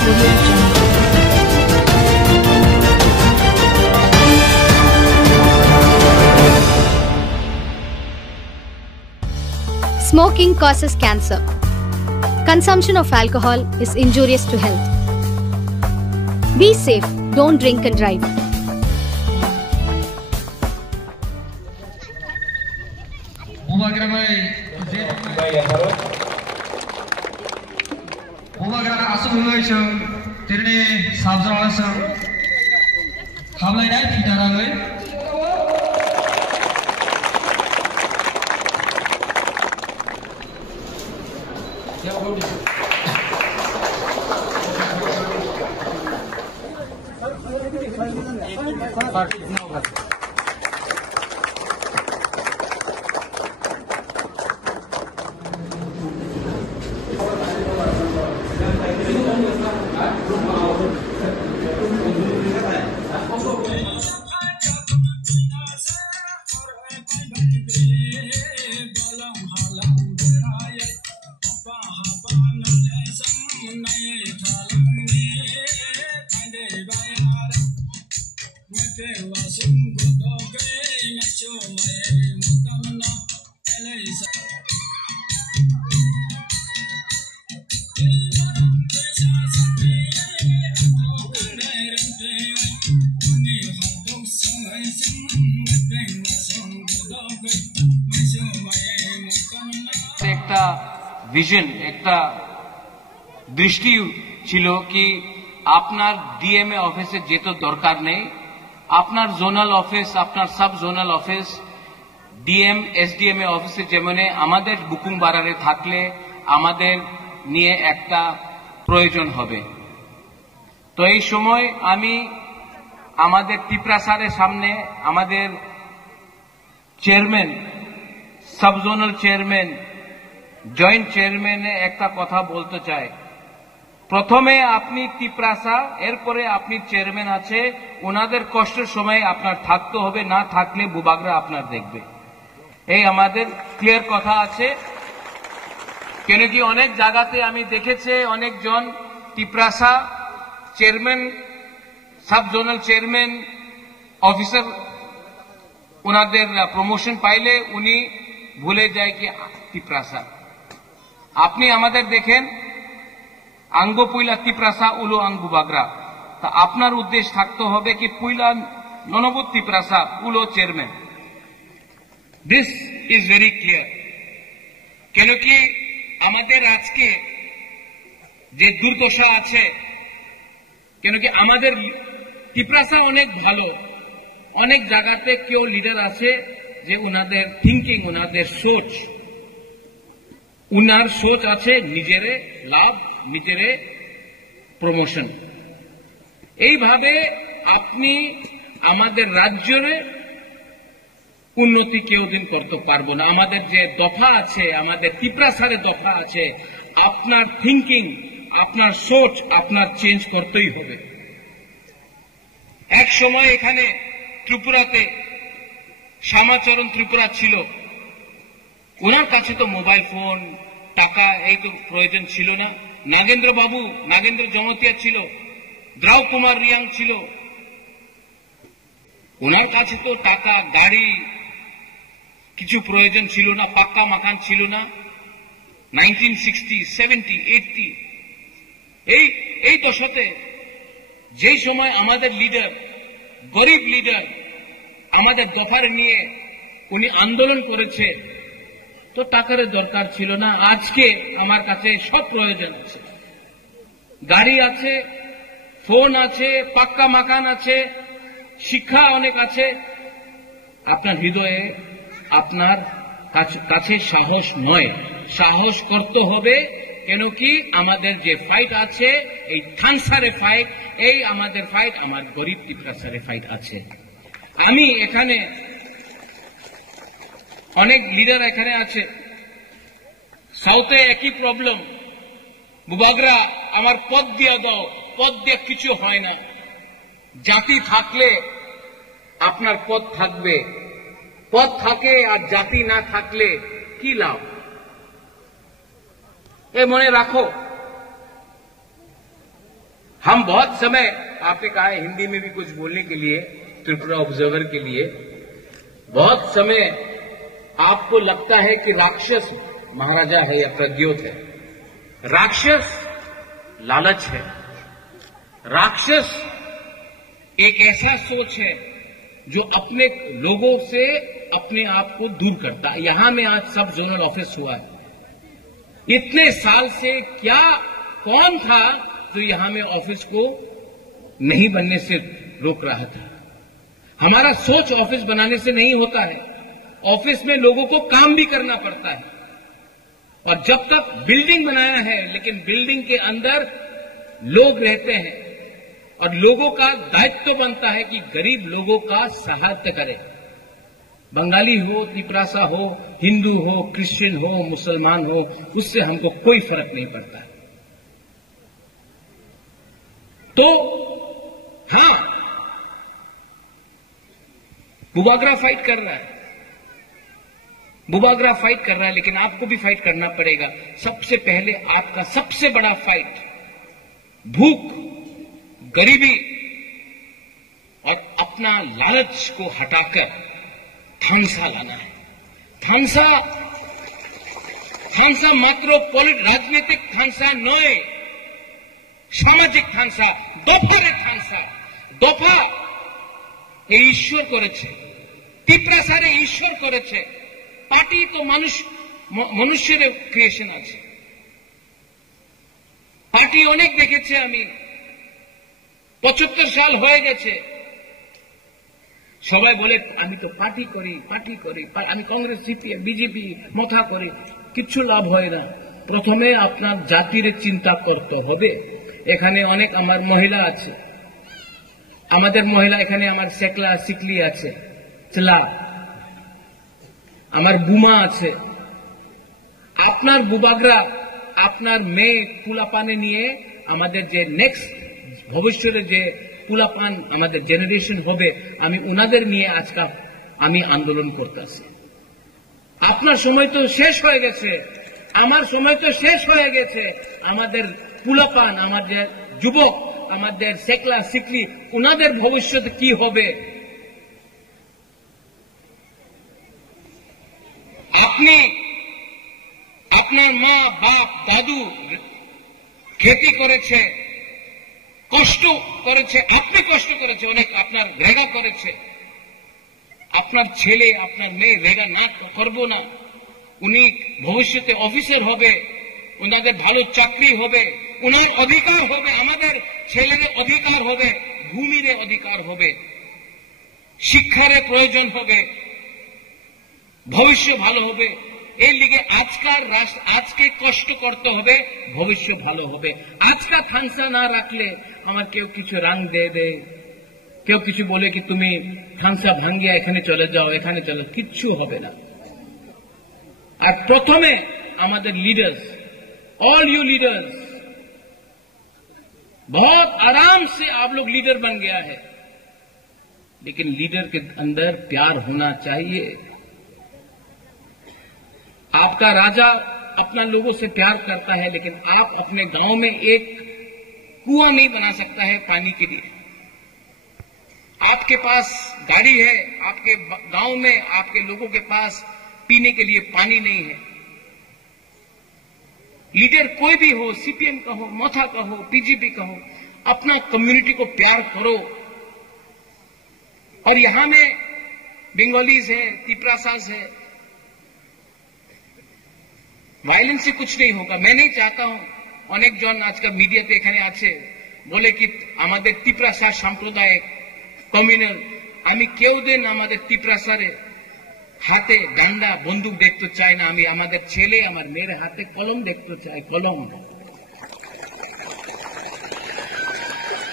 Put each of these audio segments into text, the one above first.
Audio Jungle. Smoking causes cancer. Consumption of alcohol is injurious to health. Be safe, don't drink and drive. একটা vision একটা দৃষ্টি ছিল কি আপনার DMA অফিসে যেতে দরকার নেই, আপনার জোনাল অফিস আপনার সাব জোনাল অফিস ডিএম এসডিএমএ অফিসে যেমন আমাদের বুকুং বারারে থাকলে আমাদের নিয়ে একটা প্রয়োজন হবে। তো এই সময় আমি আমাদের ত্রিপুরা স্যারের সামনে আমাদের chairman sub zonal chairman joint চেয়ারম্যানে একটা কথা বলতে চাই। প্রথমে আপনি ত্রিপুরা, এরপরে আপনি চেয়ারম্যান আছে, ওনাদের কষ্টের সময় আপনার থাকতে হবে, না থাকলে বুবাগরা আপনার দেখবে, এই আমাদের ক্লিয়ার কথা আছে। কেন কি অনেক জায়গাতে আমি দেখেছি অনেকজন Tripura chairman sub zonal chairman officer ওনাদের প্রমোশন পাইলে উনি ভুলে যায় কি ত্রিপুরা। আপনি আমাদের দেখেন আঙ্গ পুইলা ত্রিপুরা উলো আঙ্গু বাগরা, তা আপনার উদ্দেশ্য থাকতে হবে কি পুইলা ননবুত ত্রিপুরা উলো chairman. This is very clear. কেন কি আমাদের আজকে যে দুর্দশা আছে, কেন কি আমাদের ত্রিপুরা অনেক ভালো, অনেক জায়গাতে কেউ লিডার আছে যে উনাদের থিঙ্কিং উনাদের সোচ, উনার সোচ আছে নিজেরে লাভ নিজেরে প্রমোশন। এইভাবে আপনি আমাদের রাজ্যের উন্নতি কেউ দিন করতে পারবো না। আমাদের যে দফা আছে, আমাদের ত্রিপুরা সারের দফা আছে, আপনার থিঙ্কিং আপনার সোচ আপনার চেঞ্জ করতেই হবে। এক সময় এখানে ত্রিপুরাতে শ্যামাচরণ ত্রিপুরা ছিল, ওনার কাছে তো মোবাইল ফোন টাকা এই তো প্রয়োজন ছিল না। নাগেন্দ্র জমতিয়া ছিল, দ্রাউ কুমার রিয়াং ছিল, ওনার কাছে তো টাকা গাড়ি কিছু প্রয়োজন ছিল না, পাক্কা মাকান ছিল না। 1960, 70, 80 এই দশকে যেই সময় আমাদের লিডার গরিব লিডার আমাদের দফার নিয়ে উনি আন্দোলন করেছে, তো টাকার দরকার ছিল না। আজকে আমার কাছে সব প্রয়োজন আছে, গাড়ি আছে, ফোন আছে, পাক্কা মাকান আছে, শিক্ষা অনেক আছে। আপনার হৃদয়ে আপনার কাছে সাহস নয়, সাহস করতে হবে। কেন কি আমাদের যে ফাইট আছে এই থানসারে ফাইট, এই আমাদের ফাইট আমার গরিব ত্রিপুরা সারে ফাইট আছে। আমি এখানে অনেক লিডার এখানে আছে, সাউথে একই প্রবলেম, বুবাগরা আমার পদ দিয়ে দাও, পদ দিয়ে কিছু হয় না। জাতি থাকলে আপনার পদ থাকবে, পদ থাকে আর জাতি না থাকলে কি লাভ? এ মনে রাখো। हम बहुत समय, आपने कहा है हिंदी में भी कुछ बोलने के लिए, त्रिपुरा ऑब्जर्वर के लिए, बहुत समय आपको लगता है कि राक्षस महाराजा है या प्रद्योत है। राक्षस लालच है। राक्षस एक ऐसा सोच है जो अपने लोगों से अपने आप को दूर करता है। यहां में आज सब जोनल ऑफिस हुआ है। इतने साल से क्या कौन था जो यहां में ऑफिस को नहीं बनने से रोक रहा था? हमारा सोच ऑफिस बनाने से नहीं होता है। ऑफिस में लोगों को काम भी करना पड़ता है। और जब तक बिल्डिंग बनाया है, लेकिन बिल्डिंग के अंदर लोग रहते हैं और लोगों का दायित्व बनता है कि गरीब लोगों का सहायता करें। बंगाली हो, तिपरासा हो, हिंदू हो, क्रिश्चियन हो, मुसलमान हो, उससे हमको कोई फर्क नहीं पड़ता है। तो हां, बुबागरा फाइट कर रहा है, बुबागरा फाइट कर रहा है, लेकिन आपको भी फाइट करना पड़ेगा। सबसे पहले आपका सबसे बड़ा फाइट भूख, गरीबी और अपना लालच को हटाकर थांसा लाना है। थांसा मात्र राजनीतिक थांसा नय, सामाजिक थांसा, দফার থানসা। দফা এই ঈশ্বর করেছে, তিপ্রাসারে ঈশ্বর করেছে। পার্টি তো মানুষের ক্রিয়েশন আছে। পার্টি অনেক দেখেছে আমি, 75 সাল হয়ে গেছে। সবাই বলে আমি তো পার্টি করি, আমি কংগ্রেস, সিপিএম, বিজেপি মাথা করি, কিচ্ছু লাভ হয় না। প্রথমে আপনার জাতির চিন্তা করতে হবে। এখানে অনেক আমার মহিলা আছে, আমাদের মহিলা এখানে আমার সেকলা সিকলি আছে, চলা, আমার বুমা আছে। আপনার বুবাগরা, আপনার মেয়ে পুলাপানে নিয়ে আমাদের যে নেক্সট ভবিষ্যতে যে পুলাপান আমাদের জেনারেশন হবে, আমি উনাদের নিয়ে আজকে আমি আন্দোলন করতেছি। আপনার সময় তো শেষ হয়ে গেছে, আমার সময় তো শেষ হয়ে গেছে। আমাদের পুলাপান, আমাদের যুবক, আমাদের সেকলা সিকলি, উনাদের ভবিষ্যৎ কি হবে? আপনি আপনার মা, বাপ, দাদু খেতি করেছে, কষ্ট করেছে, আপনি কষ্ট করেছে অনেক, আপনার রেগা করেছে। আপনার ছেলে, আপনার মেয়ে রেগা না করবো না। উনি ভবিষ্যতে অফিসার হবে, ওনাদের ভালো চাকরি হবে, ওনার অধিকার হবে, আমাদের ছেলের অধিকার হবে, ভূমির অধিকার হবে, শিক্ষার প্রয়োজন হবে, ভবিষ্য ভালো হবে। এর লিগে আজকে কষ্ট করতে হবে, ভবিষ্য ভালো হবে। আজকা থানসা না রাখলে আমার কেউ কিছু রাং দে, কেউ কিছু বলে কি তুমি থানসা ভাঙ্গিয়া এখানে চলে যাও, এখানে চলে, কিচ্ছু হবে না। আর প্রথমে আমাদের লিডার্स, ऑल यू लीडर्स, बहुत आराम से आप लोग लीडर बन गया है, लेकिन लीडर के अंदर प्यार होना चाहिए। आपका राजा अपना लोगों से प्यार करता है, लेकिन आप अपने गांव में एक कुआं नहीं बना सकता है पानी के लिए। आपके पास गाड़ी है, आपके गांव में आपके लोगों के पास पीने के लिए पानी नहीं है। लीडर कोई भी हो, सीपीएम का हो, मोथा का हो, बीजेपी का हो, अपना कम्युनिटी को प्यार करो। और यहां में बंगालीज है, तिपरासाज है, वायलेंस से कुछ नहीं होगा। मैं नहीं चाहता हूं, अनेक जन आजकल मीडियाते এখানে আছে বলে কি আমাদের তিপ্রাসা সাম্প্রদায়িক কমিউনাল। আমি কেউ দিন আমাদের তিপ্রাসারে হাতে ডান্ডা বন্দুক দেখতে চাই না। আমি আমাদের ছেলে, আমার মেয়ের হাতে কলম দেখতে চাই, কলম।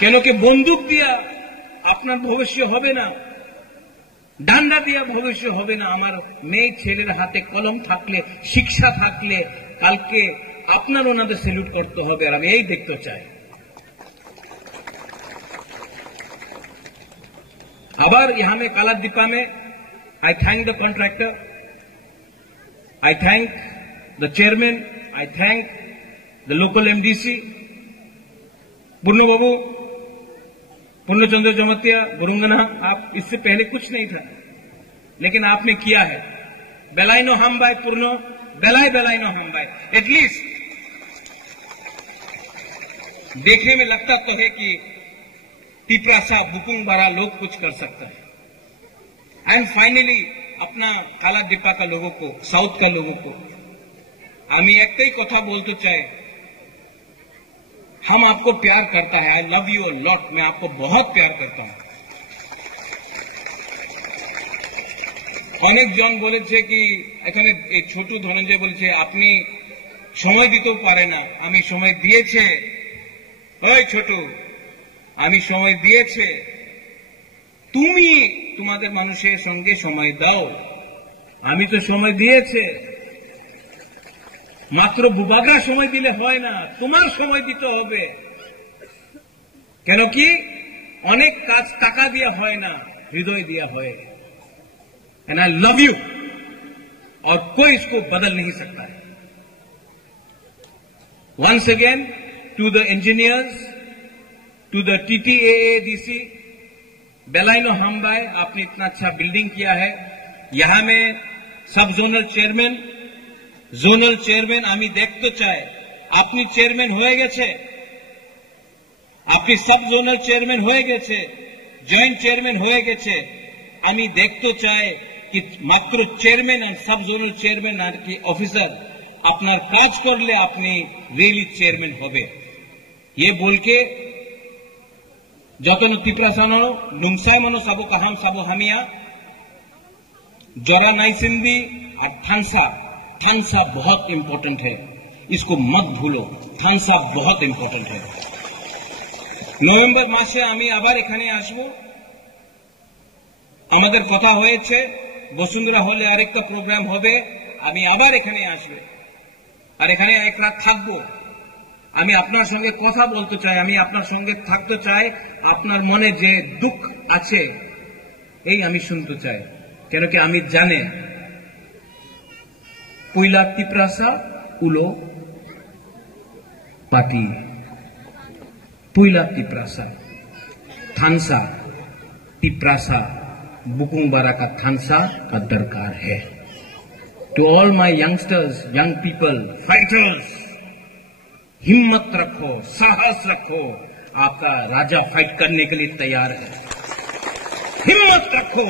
কেন কি বন্দুক দিয়া আপনার ভবিষ্য হবে না, ডান্ডা দিয়া ভবিষ্য হবে না। আমার মেয়ে ছেলের হাতে কলম থাকলে, শিক্ষা থাকলে, কালকে আপনার ওনাদের স্যালুট করতে হবে। আর আমি এই দেখতে চাই। আবার यहाँ में कालादीपा में I thank the contractor, I thank the chairman, I thank the local MDC. पूर्ण बाबू, पूर्णचंद्र जमतिया, बुरुंगना, आप इससे पहले कुछ नहीं था, लेकिन आपने किया है। बेलाइनो हम बाय पूर्ण, बेलाइनो हम बाय। एटलीस्ट देखने में लगता तो है कि तिप्रासा बुकुंग बारा लोग कुछ कर सकता है। एंड फाइनली अपना काला डिपा का लोगों को, साउथ का लोगों को আমি একটাই কথা বলতে চাই, हम आपको प्यार करता है। I love you a lot, मैं आपको बहुत प्यार करता हूं। অনেক জন বলেছে কি এখানে এই ছোট ধনঞ্জয় বলেছে আপনি সময় দিতেও পারে না। আমি সময় দিয়েছে, ওই ছোট, আমি সময় দিয়েছে, তুমি তোমাদের মানুষের সঙ্গে সময় দাও। আমি তো সময় দিয়েছে, মাত্র বুবাগা সময় দিলে হয় না, তোমার সময় দিতে হবে। কেন কি অনেক কাজ টাকা দিয়ে হয় না, হৃদয় দিয়ে হয়। एंड आई लव यू, और कोई इसको बदल नहीं सकता है। Once again to the engineers, to the TTAADC, बेलाइनो हमबाय, आपने इतना अच्छा बिल्डिंग किया है। यहां में सब जोनल চেয়ারম্যান আমি দেখতে চাই। আপনি চেয়ারম্যান হয়ে গেছে, আপনি सब जोनल চেয়ারম্যান হয়ে গেছে, জয়েন্ট চেয়ারম্যান হয়ে গেছে। আমি দেখতে চাই कि मात्र चेयरमैन एंड सब जोनल चेयरमैन की ऑफिसर अपना काज करले अपनी रियली चेयरमैन होबे। ये बोल के जतन तिप्रासानो नुमसाय मनो सबो काहाम सबो हामिया जरा नाइसिंदी और थानसा बहुत इंपॉर्टेंट है, इसको मत भूलो। थानसा बहुत इंपॉर्टेंट है। नवम्बर मासे आमी आबार एखाने आसबो। আমাদের কথা হয়েছে বসুন্ধরা হলে আরেকটা প্রোগ্রাম হবে, আমি আবার এখানে আসবে আর এখানে এক রাত থাকবো। আমি আপনার সঙ্গে কথা বলতে চাই, আমি আপনার সঙ্গে থাকতে চাই। আপনার মনে যে দুঃখ আছে এই আমি শুনতে চাই। কেন কি আমি জানে পয়লা তিপ্রাসা উলো পাটি, পয়লা তিপ্রাসা থানসা तिप्रासा बुकुंगबारा का थानसा का दरकार है। To all my youngsters, young people, fighters, हिम्मत रखो, साहस रखो। आपका राजा फाइट करने के लिए तैयार है। हिम्मत रखो,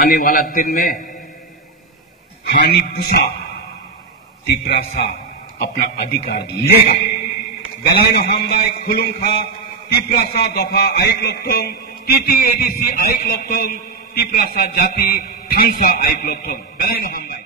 आने वाला दिन में हानि पुसा तिप्रासा अपना अधिकार लेगा। बेलाइनो हमबाय खुलुंखा तिप्रासा दफा आइक लक्षण, TTADC आइक लक्षण, तिप्रासा जाति थानसा आइक लक्षण। बेलाइनो हमबाय।